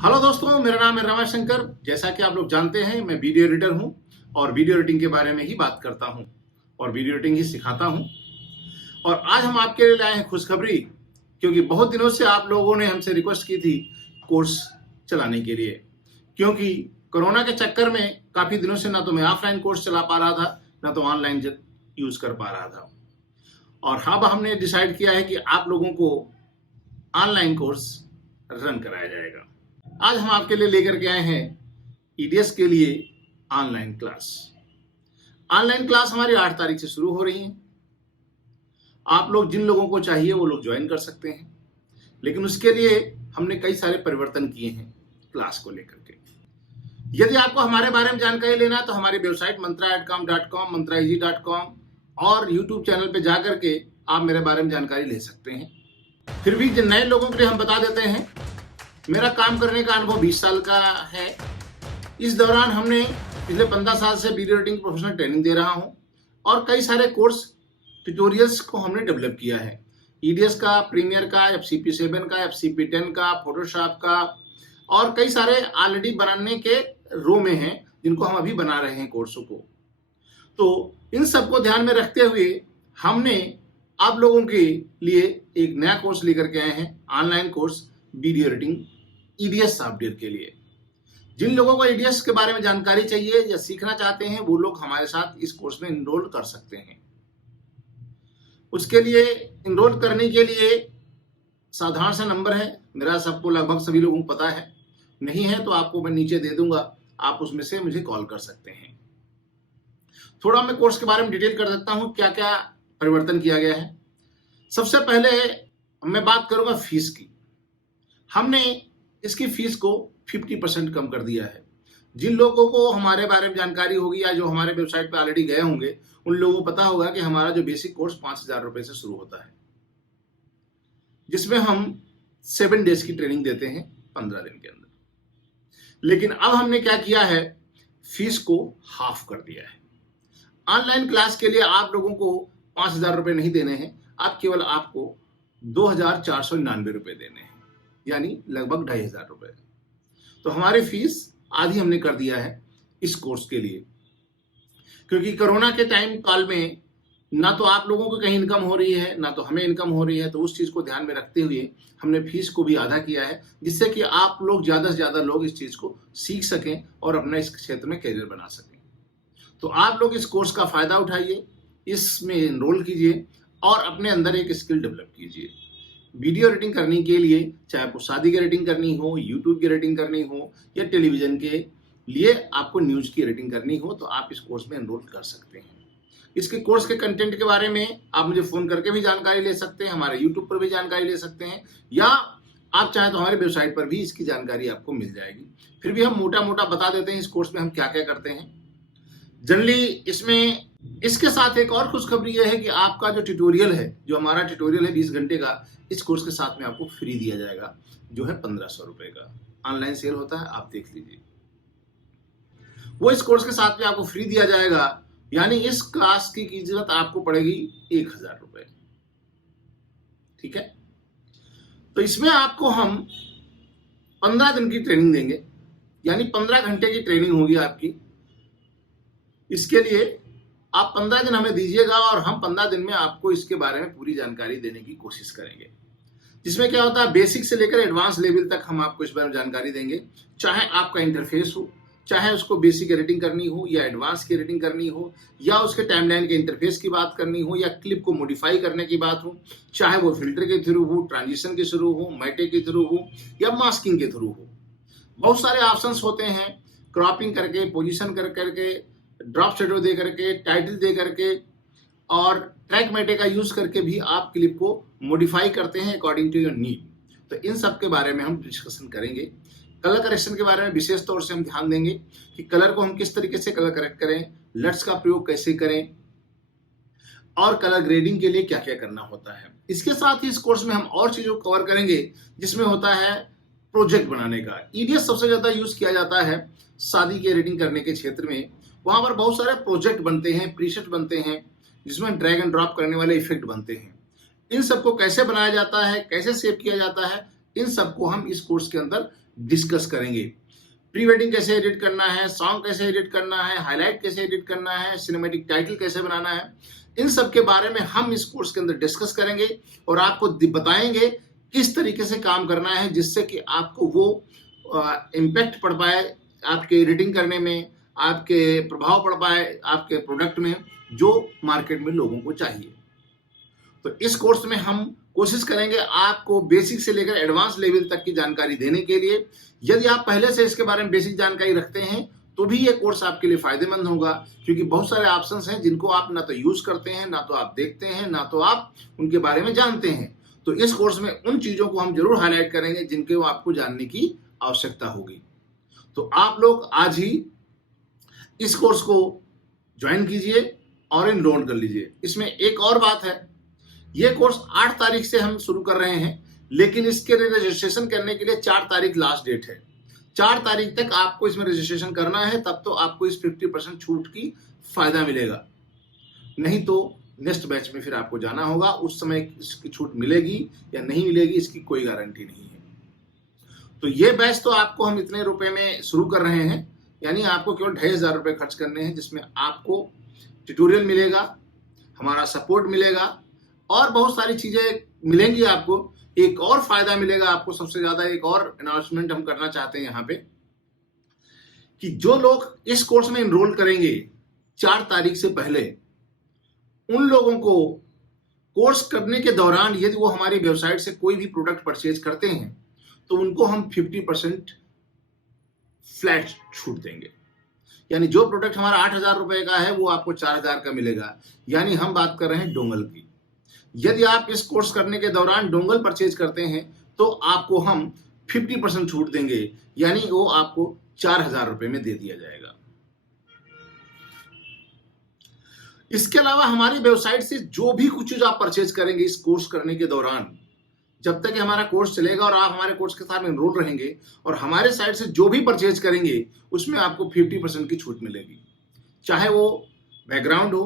Hello दोस्तों, मेरा नाम है रमाशंकर। जैसा कि आप लोग जानते हैं, मैं वीडियो एडिटर हूं और वीडियो एडिटिंग के बारे में ही बात करता हूं और वीडियो एडिटिंग ही सिखाता हूं। और आज हम आपके लिए लाए हैं खुशखबरी, क्योंकि बहुत दिनों से आप लोगों ने हमसे रिक्वेस्ट की थी कोर्स चलाने के लिए। क्योंकि कोरोना के चक्कर में काफी दिनों से ना तो मैं ऑफलाइन कोर्स चला पा रहा था, ना तो ऑनलाइन यूज कर पा रहा था। और अब हमने डिसाइड किया है कि आप लोगों को ऑनलाइन कोर्स रन कराया जाएगा। आज हम आपके लिए लेकर के आए हैं ईडीएस के लिए ऑनलाइन क्लास। ऑनलाइन क्लास हमारी 8 तारीख से शुरू हो रही है। आप लोग जिन लोगों को चाहिए वो लोग ज्वाइन कर सकते हैं, लेकिन उसके लिए हमने कई सारे परिवर्तन किए हैं क्लास को लेकर के। यदि आपको हमारे बारे में जानकारी लेना है तो हमारी वेबसाइट mantra@com.com, mantraeasy.com और यूट्यूब चैनल पे जाकर के आप मेरे बारे में जानकारी ले सकते हैं। फिर भी जिन नए लोगों के लिए हम बता देते हैं, मेरा काम करने का अनुभव 20 साल का है। इस दौरान हमने पिछले 15 साल से वीडियो एडिटिंग प्रोफेशनल ट्रेनिंग दे रहा हूं और कई सारे कोर्स ट्यूटोरियल्स को हमने डेवलप किया है। ईडीएस का, प्रीमियर का, FCP7 का, FCP10 का, फोटोशॉप का और कई सारे ऑलरेडी बनाने के रो में हैं, जिनको हम अभी बना रहे हैं कोर्सों को। तो इन सबको ध्यान में रखते हुए हमने आप लोगों के लिए एक नया कोर्स लेकर के आए हैं, online course video editing EDS software के लिए। जिन लोगों को ईडीएस के बारे में जानकारी चाहिए या सीखना चाहते हैं, वो लोग हमारे साथ इस कोर्स में इनरोल कर सकते हैं। उसके लिए इनरोल करने के लिए साधारण सा नंबर है मेरा, सबको लगभग सभी लोगों को पता है। नहीं है तो आपको मैं नीचे दे दूंगा, आप उसमें से मुझे कॉल कर सकते हैं। थोड़ा मैं कोर्स के बारे में डिटेल कर देता हूं, क्या क्या परिवर्तन किया गया है। सबसे पहले मैं बात करूंगा फीस की। हमने इसकी फीस को 50% कम कर दिया है। जिन लोगों को हमारे बारे में जानकारी होगी या जो हमारे वेबसाइट पे ऑलरेडी गए होंगे, उन लोगों को पता होगा कि हमारा जो बेसिक कोर्स 5,000 रुपए से शुरू होता है, जिसमें हम 7 डेज की ट्रेनिंग देते हैं 15 दिन के अंदर। लेकिन अब हमने क्या किया है, फीस को हाफ कर दिया है। ऑनलाइन क्लास के लिए आप लोगों को 5,000 रुपए नहीं देने हैं, आप केवल आपको 2,499 रुपए देने हैं, यानी लगभग 2,500 रुपए। तो हमारी फीस आधी हमने कर दिया है इस कोर्स के लिए, क्योंकि कोरोना के टाइम काल में ना तो आप लोगों को कहीं इनकम हो रही है, ना तो हमें इनकम हो रही है। तो उस चीज को ध्यान में रखते हुए हमने फीस को भी आधा किया है, जिससे कि आप लोग ज्यादा से ज्यादा लोग इस चीज को सीख सकें और अपना इस क्षेत्र में करियर बना सकें। तो आप लोग इस कोर्स का फायदा उठाइए, इसमें एनरोल कीजिए और अपने अंदर एक स्किल डेवलप कीजिए। वीडियो एडिटिंग करने के लिए, चाहे आपको शादी की एडिटिंग करनी हो, यूट्यूब की एडिटिंग करनी हो या टेलीविजन के लिए आपको न्यूज की एडिटिंग करनी हो, तो आप इस कोर्स में एनरोल कर सकते हैं। इसके कोर्स के कंटेंट के बारे में आप मुझे फोन करके भी जानकारी ले सकते हैं, हमारे यूट्यूब पर भी जानकारी ले सकते हैं, या आप चाहें तो हमारे वेबसाइट पर भी इसकी जानकारी आपको मिल जाएगी। फिर भी हम मोटा मोटा बता देते हैं इस कोर्स में हम क्या क्या करते हैं जनरली इसमें। इसके साथ एक और खुशखबरी यह है कि आपका जो ट्यूटोरियल है, जो हमारा ट्यूटोरियल है 20 घंटे का, इस कोर्स के साथ में आपको फ्री दिया जाएगा, जो है 1,500 रुपए का। ऑनलाइन सेल होता है, आप देख लीजिए। वो इस कोर्स के साथ में आपको फ्री दिया जाएगा, यानी इस क्लास की कीमत आपको पड़ेगी 1,000 रुपए। ठीक है, तो इसमें आपको हम 15 दिन की ट्रेनिंग देंगे, यानी 15 घंटे की ट्रेनिंग होगी आपकी। इसके लिए आप 15 दिन हमें दीजिएगा और हम 15 दिन में आपको इसके बारे में पूरी जानकारी देने की कोशिश करेंगे। जिसमें क्या होता है, बेसिक से लेकर एडवांस लेवल तक हम आपको इस बारे में जानकारी देंगे। चाहे आपका इंटरफेस हो, चाहे उसको बेसिक एडिटिंग करनी हो या एडवांस की एडिटिंग करनी हो, या उसके टाइमलाइन के इंटरफेस की बात करनी हो, या क्लिप को मॉडिफाई करने की बात हो, चाहे वो फिल्टर के थ्रू हो, ट्रांजिशन के थ्रू हो, मैटे के थ्रू हो या मास्किंग के थ्रू हो। बहुत सारे ऑप्शंस होते हैं, क्रॉपिंग करके, पोजीशन कर करके, ड्रॉप शेडो दे करके, टाइटल दे करके और ट्रैक मैटे का यूज करके भी आप क्लिप को मॉडिफाई करते हैं अकॉर्डिंग टू योर नीड। तो इन सब के बारे में हम डिस्कशन करेंगे। कलर करेक्शन के बारे में विशेष तौर से हम ध्यान देंगे कि कलर को हम किस तरीके से कलर करेक्ट करें, लट्स का प्रयोग कैसे करें और कलर ग्रेडिंग के लिए क्या क्या करना होता है। इसके साथ ही इस कोर्स में हम और चीजों को कवर करेंगे, जिसमें होता है प्रोजेक्ट बनाने का। ईडीएस सबसे ज्यादा यूज किया जाता है शादी की एडिटिंग करने के क्षेत्र में। वहां पर बहुत सारे प्रोजेक्ट बनते हैं, प्रीसेट बनते हैं, जिसमें ड्रैग एंड ड्रॉप करने वाले इफेक्ट बनते हैं। इन सबको कैसे बनाया जाता है, कैसे सेव किया जाता है, इन सबको हम इस कोर्स के अंदर डिस्कस करेंगे। प्री वेडिंग कैसे एडिट करना है, सॉन्ग कैसे एडिट करना है, हाईलाइट कैसे एडिट करना है, सिनेमैटिक टाइटल कैसे बनाना है, इन सब के बारे में हम इस कोर्स के अंदर डिस्कस करेंगे और आपको बताएंगे किस तरीके से काम करना है जिससे कि आपको वो इम्पैक्ट पड़ पाए आपके एडिटिंग करने में, आपके प्रभाव पड़ पाए आपके प्रोडक्ट में जो मार्केट में लोगों को चाहिए। तो इस कोर्स में हम कोशिश करेंगे आपको बेसिक से लेकर एडवांस लेवल तक की जानकारी देने के लिए। यदि आप पहले से इसके बारे में बेसिक जानकारी रखते हैं तो भी ये कोर्स आपके लिए फायदेमंद होगा, क्योंकि बहुत सारे ऑप्शंस हैं जिनको आप ना तो यूज करते हैं, ना तो आप देखते हैं, ना तो आप उनके बारे में जानते हैं। तो इस कोर्स में उन चीजों को हम जरूर हाईलाइट करेंगे जिनके वो आपको जानने की आवश्यकता होगी। तो आप लोग आज ही इस कोर्स को ज्वाइन कीजिए और इनरोल कर लीजिए। इसमें एक और बात है, ये कोर्स 8 तारीख से हम शुरू कर रहे हैं, लेकिन इसके लिए रजिस्ट्रेशन करने के लिए 4 तारीख लास्ट डेट है। 4 तारीख तक आपको इसमें रजिस्ट्रेशन करना है, तब तो आपको इस 50% छूट की फायदा मिलेगा। नहीं तो नेक्स्ट बैच में फिर आपको जाना होगा, उस समय इसकी छूट मिलेगी या नहीं मिलेगी इसकी कोई गारंटी नहीं है। तो ये बैच तो आपको हम इतने रुपए में शुरू कर रहे हैं, यानी आपको केवल 2500 रुपए खर्च करने हैं, जिसमें आपको ट्यूटोरियल मिलेगा, हमारा सपोर्ट मिलेगा और बहुत सारी चीजें मिलेंगी आपको। एक और फायदा मिलेगा आपको, सबसे ज्यादा एक और अनाउंसमेंट हम करना चाहते हैं यहाँ पे कि जो लोग इस कोर्स में एनरोल करेंगे 4 तारीख से पहले, उन लोगों को कोर्स करने के दौरान यदि वो हमारी वेबसाइट से कोई भी प्रोडक्ट परचेज करते हैं तो उनको हम 50% फ्लैट छूट देंगे। यानी जो प्रोडक्ट हमारा 8,000 रुपए का है वो आपको 4,000 का मिलेगा। यानी हम बात कर रहे हैं डोंगल की। यदि आप इस कोर्स करने के दौरान डोंगल परचेज करते हैं तो आपको हम 50% छूट देंगे, यानी वो आपको 4,000 रुपए में दे दिया जाएगा। इसके अलावा हमारी वेबसाइट से जो भी कुछ चीज आप परचेज करेंगे इस कोर्स करने के दौरान, जब तक हमारा कोर्स चलेगा और आप हमारे कोर्स के साथ एनरोल रहेंगे और हमारे साइट से जो भी परचेज करेंगे उसमें आपको 50% की छूट मिलेगी। चाहे वो बैकग्राउंड हो,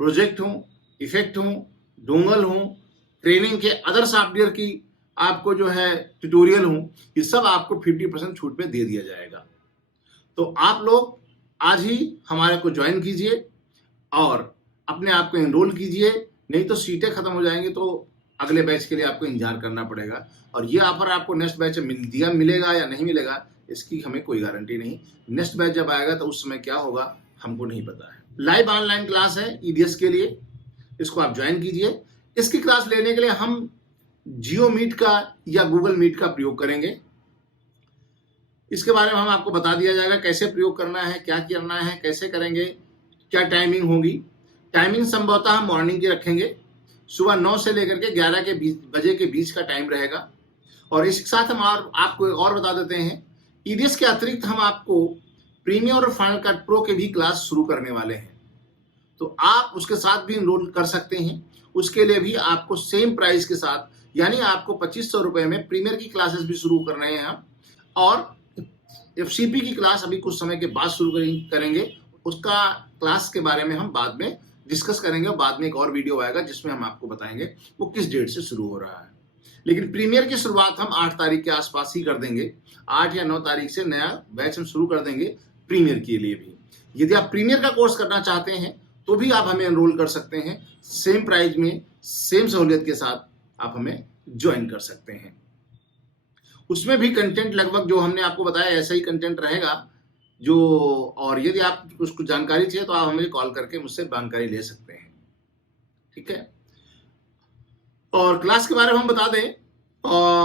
प्रोजेक्ट हो, इफेक्ट हो, डोंगल हो, ट्रेनिंग के अदर सॉफ्टवेयर की आपको जो है ट्यूटोरियल हो, ये सब आपको 50% छूट पे दे दिया जाएगा। तो आप लोग आज ही हमारे को ज्वाइन कीजिए और अपने आप को एनरोल कीजिए, नहीं तो सीटें खत्म हो जाएंगी तो अगले बैच के लिए आपको इंतजार करना पड़ेगा। और ये ऑफर आपको नेक्स्ट बैच में मिलेगा या नहीं मिलेगा इसकी हमें कोई गारंटी नहीं। नेक्स्ट बैच जब आएगा तो उस समय क्या होगा हमको नहीं पता है। लाइव ऑनलाइन क्लास है ईडीएस के लिए, इसको आप ज्वाइन कीजिए। इसकी क्लास लेने के लिए हम जियो मीट का या गूगल मीट का प्रयोग करेंगे। इसके बारे में हम आपको बता दिया जाएगा कैसे प्रयोग करना है, क्या करना है, कैसे करेंगे, क्या टाइमिंग होगी। टाइमिंग संभवतः हम मॉर्निंग की रखेंगे, सुबह 9 से लेकर के 11 के बजे के बीच का टाइम रहेगा। और इसके साथ हम आपको और बता देते हैं, ईडीएस के अतिरिक्त हम आपको प्रीमियर और फाइनल कट प्रो के भी क्लास शुरू करने वाले हैं, तो आप उसके साथ भी एनरोल कर सकते हैं। उसके लिए भी आपको सेम प्राइस के साथ, यानी आपको 2500 रुपए में प्रीमियर की क्लासेस भी शुरू कर रहे हैं हम, और एफसीपी की क्लास अभी कुछ समय के बाद शुरू करेंगे। उसका क्लास के बारे में हम बाद में डिस्कस करेंगे और बाद में एक और वीडियो आएगा जिसमें हम आपको बताएंगे वो किस डेट से शुरू हो रहा है। लेकिन प्रीमियर की शुरुआत हम 8 तारीख के आसपास ही कर देंगे। 8 या 9 तारीख से नया बैच हम शुरू कर देंगे प्रीमियर के लिए भी। यदि आप प्रीमियर का कोर्स करना चाहते हैं तो भी आप हमें एनरोल कर सकते हैं, सेम प्राइस में, सेम सहूलियत के साथ आप हमें ज्वाइन कर सकते हैं। उसमें भी कंटेंट लगभग जो हमने आपको बताया ऐसा ही कंटेंट रहेगा जो, और यदि आप कुछ जानकारी चाहिए तो आप हमें कॉल करके मुझसे जानकारी ले सकते हैं, ठीक है। और क्लास के बारे में हम बता दें,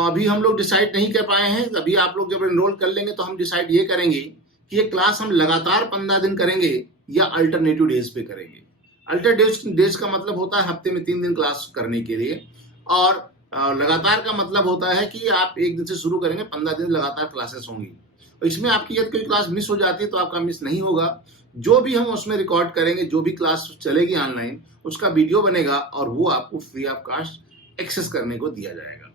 अभी हम लोग डिसाइड नहीं कर पाए हैं। अभी आप लोग जब एनरोल कर लेंगे तो हम डिसाइड ये करेंगे कि ये क्लास हम लगातार 15 दिन करेंगे या अल्टरनेटिव डेज पे करेंगे। अल्टरनेटिव डेज का मतलब होता है हफ्ते में 3 दिन क्लास करने के लिए, और लगातार का मतलब होता है कि आप एक दिन से शुरू करेंगे, 15 दिन लगातार क्लासेस होंगी। इसमें आपकी यदि कोई क्लास मिस हो जाती है तो आपका मिस नहीं होगा। जो भी हम उसमें रिकॉर्ड करेंगे, जो भी क्लास चलेगी ऑनलाइन, उसका वीडियो बनेगा और वो आपको फ्री ऑफ कॉस्ट एक्सेस करने को दिया जाएगा।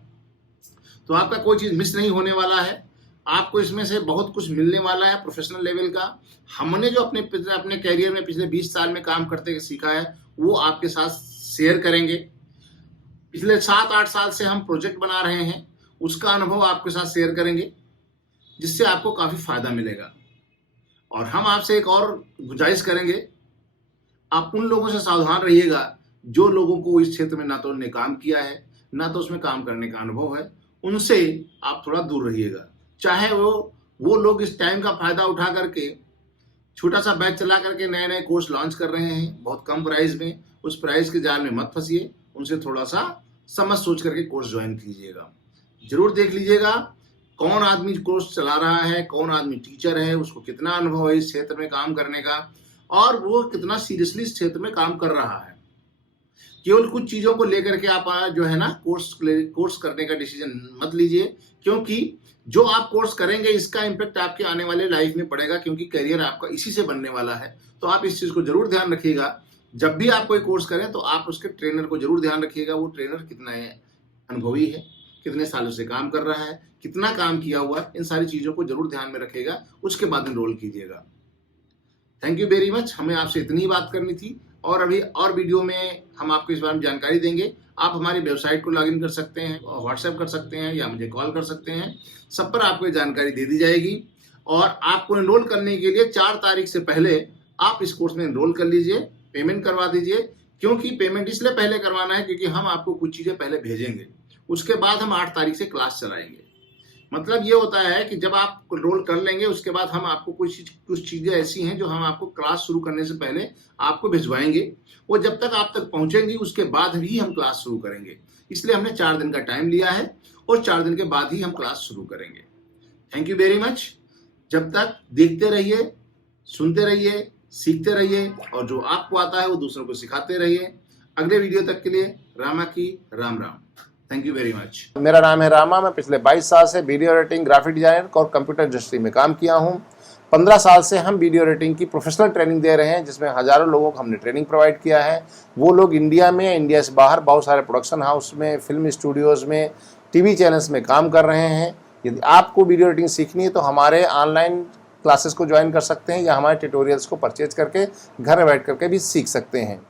तो आपका कोई चीज मिस नहीं होने वाला है, आपको इसमें से बहुत कुछ मिलने वाला है प्रोफेशनल लेवल का। हमने जो अपने कैरियर में पिछले 20 साल में काम करते सीखा है वो आपके साथ शेयर करेंगे। पिछले 7-8 साल से हम प्रोजेक्ट बना रहे हैं, उसका अनुभव आपके साथ शेयर करेंगे। जिससे आपको काफ़ी फ़ायदा मिलेगा। और हम आपसे एक और गुजारिश करेंगे, आप उन लोगों से सावधान रहिएगा जो लोगों को इस क्षेत्र में ना तो उन्होंने काम किया है, ना तो उसमें काम करने का अनुभव है। उनसे आप थोड़ा दूर रहिएगा। चाहे वो लोग इस टाइम का फ़ायदा उठा करके छोटा-सा बैच चला करके नए-नए कोर्स लॉन्च कर रहे हैं बहुत कम प्राइस में, उस प्राइस के जाल में मत फँसिए। उनसे थोड़ा-सा समझ सोच करके कोर्स जॉइन कीजिएगा। ज़रूर देख लीजिएगा कौन आदमी कोर्स चला रहा है, कौन आदमी टीचर है, उसको कितना अनुभव है इस क्षेत्र में काम करने का और वो कितना सीरियसली इस क्षेत्र में काम कर रहा है। केवल कुछ चीज़ों को लेकर के आप जो है ना कोर्स करने का डिसीजन मत लीजिए, क्योंकि जो आप कोर्स करेंगे इसका इम्पैक्ट आपके आने वाले लाइफ में पड़ेगा, क्योंकि करियर आपका इसी से बनने वाला है। तो आप इस चीज़ को जरूर ध्यान रखिएगा। जब भी आप कोई कोर्स करें तो आप उसके ट्रेनर को जरूर ध्यान रखिएगा, वो ट्रेनर कितना अनुभवी है, कितने सालों से काम कर रहा है, कितना काम किया हुआ है, इन सारी चीज़ों को जरूर ध्यान में रखिएगा, उसके बाद एनरोल कीजिएगा। Thank you very much. हमें आपसे इतनी ही बात करनी थी और अभी और वीडियो में हम आपको इस बारे में जानकारी देंगे। आप हमारी वेबसाइट को लॉगिन कर सकते हैं, व्हाट्सएप कर सकते हैं या मुझे कॉल कर सकते हैं। सब पर आपको जानकारी दे दी जाएगी और आपको एनरोल करने के लिए 4 तारीख से पहले आप इस कोर्स में एनरोल कर लीजिए, पेमेंट करवा दीजिए। क्योंकि पेमेंट इसलिए पहले करवाना है क्योंकि हम आपको कुछ चीज़ें पहले भेजेंगे, उसके बाद हम 8 तारीख से क्लास चलाएंगे। मतलब ये होता है कि जब आप एनरोल कर लेंगे उसके बाद हम आपको कुछ चीज़ें ऐसी हैं जो हम आपको क्लास शुरू करने से पहले आपको भिजवाएंगे। वो जब तक आप तक पहुंचेंगी उसके बाद ही हम क्लास शुरू करेंगे। इसलिए हमने 4 दिन का टाइम लिया है और 4 दिन के बाद ही हम क्लास शुरू करेंगे। Thank you very much. जब तक देखते रहिए, सुनते रहिए, सीखते रहिए और जो आपको आता है वो दूसरों को सिखाते रहिए। अगले वीडियो तक के लिए रामा की Ram Ram. Thank you very much. मेरा नाम है रामा। मैं पिछले 22 साल से वीडियो एडिटिंग, ग्राफिक डिजाइनर और कंप्यूटर इंडस्ट्री में काम किया हूं। 15 साल से हम वीडियो एडिटिंग की प्रोफेशनल ट्रेनिंग दे रहे हैं, जिसमें हज़ारों लोगों को हमने ट्रेनिंग प्रोवाइड किया है। वो लोग इंडिया में, इंडिया से बाहर बहुत सारे प्रोडक्शन हाउस में, फिल्म स्टूडियोज़ में, टीवी चैनल्स में काम कर रहे हैं। यदि आपको वीडियो एडिटिंग सीखनी है तो हमारे ऑनलाइन क्लासेस को ज्वाइन कर सकते हैं या हमारे ट्यूटोरियल्स को परचेज करके घर में बैठ करके भी सीख सकते हैं।